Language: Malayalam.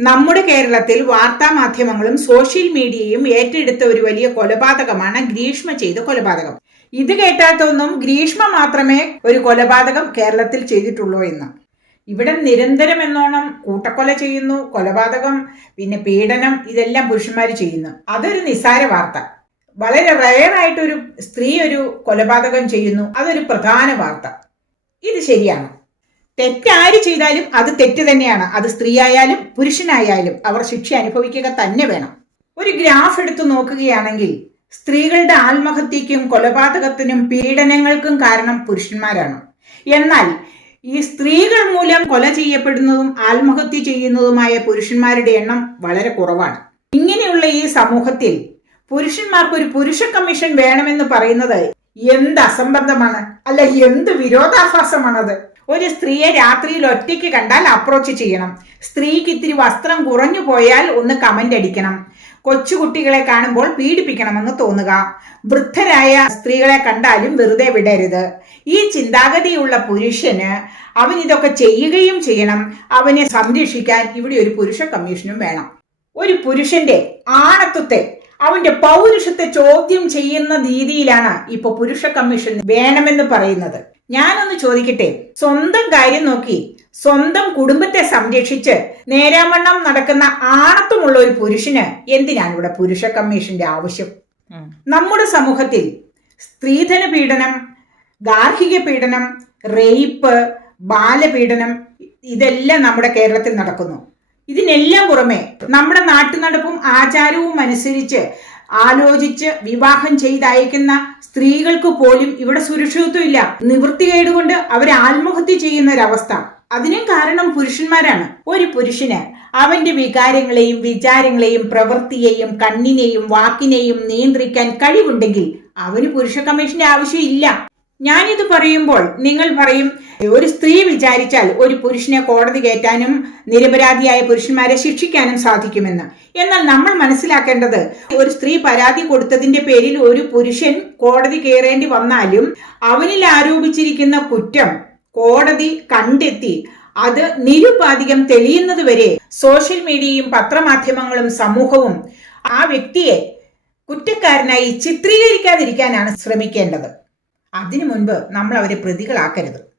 നമ്മുടെ കേരളത്തിൽ വാർത്താ മാധ്യമങ്ങളും സോഷ്യൽ മീഡിയയും ഏറ്റെടുത്ത ഒരു വലിയ കൊലപാതകമാണ് ഗ്രീഷ്മ ചെയ്ത കൊലപാതകം. ഇത് കേട്ടാൽ തോന്നും ഗ്രീഷ്മ മാത്രമേ ഒരു കൊലപാതകം കേരളത്തിൽ ചെയ്തിട്ടുള്ളൂ എന്ന്. ഇവിടെ നിരന്തരം എന്നോണം കൂട്ടക്കൊല ചെയ്യുന്നു കൊലപാതകം പിന്നെ പീഡനം ഇതെല്ലാം പുരുഷന്മാർ ചെയ്യുന്നു. അതൊരു നിസ്സാര വാർത്ത. വളരെ റയറായിട്ടൊരു സ്ത്രീ ഒരു കൊലപാതകം ചെയ്യുന്നു. അതൊരു പ്രധാന വാർത്ത. ഇത് ശരിയാണ്. തെറ്റാര് ചെയ്താലും അത് തെറ്റ് തന്നെയാണ്. അത് സ്ത്രീ ആയാലും പുരുഷനായാലും അവർ ശിക്ഷ അനുഭവിക്കുക തന്നെ വേണം. ഒരു ഗ്രാഫ് എടുത്തു നോക്കുകയാണെങ്കിൽ സ്ത്രീകളുടെ ആത്മഹത്യക്കും കൊലപാതകത്തിനും പീഡനങ്ങൾക്കും കാരണം പുരുഷന്മാരാണ്. എന്നാൽ ഈ സ്ത്രീകൾ മൂലം കൊല ചെയ്യപ്പെടുന്നതും ആത്മഹത്യ ചെയ്യുന്നതുമായ പുരുഷന്മാരുടെ എണ്ണം വളരെ കുറവാണ്. ഇങ്ങനെയുള്ള ഈ സമൂഹത്തിൽ പുരുഷന്മാർക്ക് ഒരു പുരുഷ കമ്മീഷൻ വേണമെന്ന് പറയുന്നത് എന്ത് അസംബന്ധമാണ്? അല്ല എന്ത് വിരോധാഭാസമാണത്? ഒരു സ്ത്രീയെ രാത്രിയിൽ ഒറ്റയ്ക്ക് കണ്ടാൽ അപ്രോച്ച് ചെയ്യണം. സ്ത്രീക്ക് ഇത്തിരി വസ്ത്രം കുറഞ്ഞു പോയാൽ ഒന്ന് കമന്റ് അടിക്കണം. കൊച്ചുകുട്ടികളെ കാണുമ്പോൾ പീഡിപ്പിക്കണമെന്ന് തോന്നുക. വൃദ്ധരായ സ്ത്രീകളെ കണ്ടാലും വെറുതെ വിടരുത്. ഈ ചിന്താഗതിയുള്ള പുരുഷന് അവൻ ഇതൊക്കെ ചെയ്യുകയും ചെയ്യണം. അവനെ സംരക്ഷിക്കാൻ ഇവിടെ ഒരു പുരുഷ കമ്മീഷനും വേണം. ഒരു പുരുഷന്റെ ആണത്വത്തെ അവന്റെ പൗരുഷത്തെ ചോദ്യം ചെയ്യുന്ന രീതിയിലാണ് ഇപ്പൊ പുരുഷ കമ്മീഷൻ വേണമെന്ന് പറയുന്നത്. ഞാനൊന്ന് ചോദിക്കട്ടെ സ്വന്തം കാര്യം നോക്കി സ്വന്തം കുടുംബത്തെ സംരക്ഷിച്ച് നേരാമണ്ണം നടക്കുന്ന ആണത്വമുള്ള ഒരു പുരുഷന് എന്തിനാണ് ഇവിടെ പുരുഷ കമ്മീഷന്റെ ആവശ്യം? നമ്മുടെ സമൂഹത്തിൽ സ്ത്രീധന പീഡനം ഗാർഹിക പീഡനം റേപ്പ് ബാലപീഡനം ഇതെല്ലാം നമ്മുടെ കേരളത്തിൽ നടക്കുന്നു. ഇതിനെല്ലാം പുറമെ നമ്മുടെ നാട്ടുനടപ്പും ആചാരവും അനുസരിച്ച് ആലോചിച്ച് വിവാഹം ചെയ്തയക്കുന്ന സ്ത്രീകൾക്ക് പോലും ഇവിടെ സുരക്ഷിതത്വം ഇല്ല. നിവൃത്തികേടുകൊണ്ട് അവരെ ആത്മഹത്യ ചെയ്യുന്ന ഒരവസ്ഥ അതിനും കാരണം പുരുഷന്മാരാണ്. ഒരു പുരുഷന് അവന്റെ വികാരങ്ങളെയും വിചാരങ്ങളെയും പ്രവൃത്തിയെയും കണ്ണിനെയും വാക്കിനെയും നിയന്ത്രിക്കാൻ കഴിവുണ്ടെങ്കിൽ അവന് പുരുഷ കമ്മീഷന്റെ ആവശ്യമില്ല ഞാനിത് പറയുമ്പോൾ നിങ്ങൾ പറയും ഒരു സ്ത്രീ വിചാരിച്ചാൽ ഒരു പുരുഷനെ കോടതി കയറ്റാനും നിരപരാധിയായ പുരുഷന്മാരെ ശിക്ഷിക്കാനും സാധിക്കുമെന്ന്. എന്നാൽ നമ്മൾ മനസ്സിലാക്കേണ്ടത് ഒരു സ്ത്രീ പരാതി കൊടുത്തതിന്റെ പേരിൽ ഒരു പുരുഷൻ കോടതി കയറേണ്ടി വന്നാലും അവനിൽ ആരോപിച്ചിരിക്കുന്ന കുറ്റം കോടതി കണ്ടെത്തി അത് നിരുപാധികം തെളിയുന്നത് വരെ സോഷ്യൽ മീഡിയയും പത്രമാധ്യമങ്ങളും സമൂഹവും ആ വ്യക്തിയെ കുറ്റക്കാരനായി ചിത്രീകരിക്കാതിരിക്കാനാണ് ശ്രമിക്കേണ്ടത്. അതിനു മുൻപ് നമ്മൾ അവരെ പ്രതികളാക്കരുത്.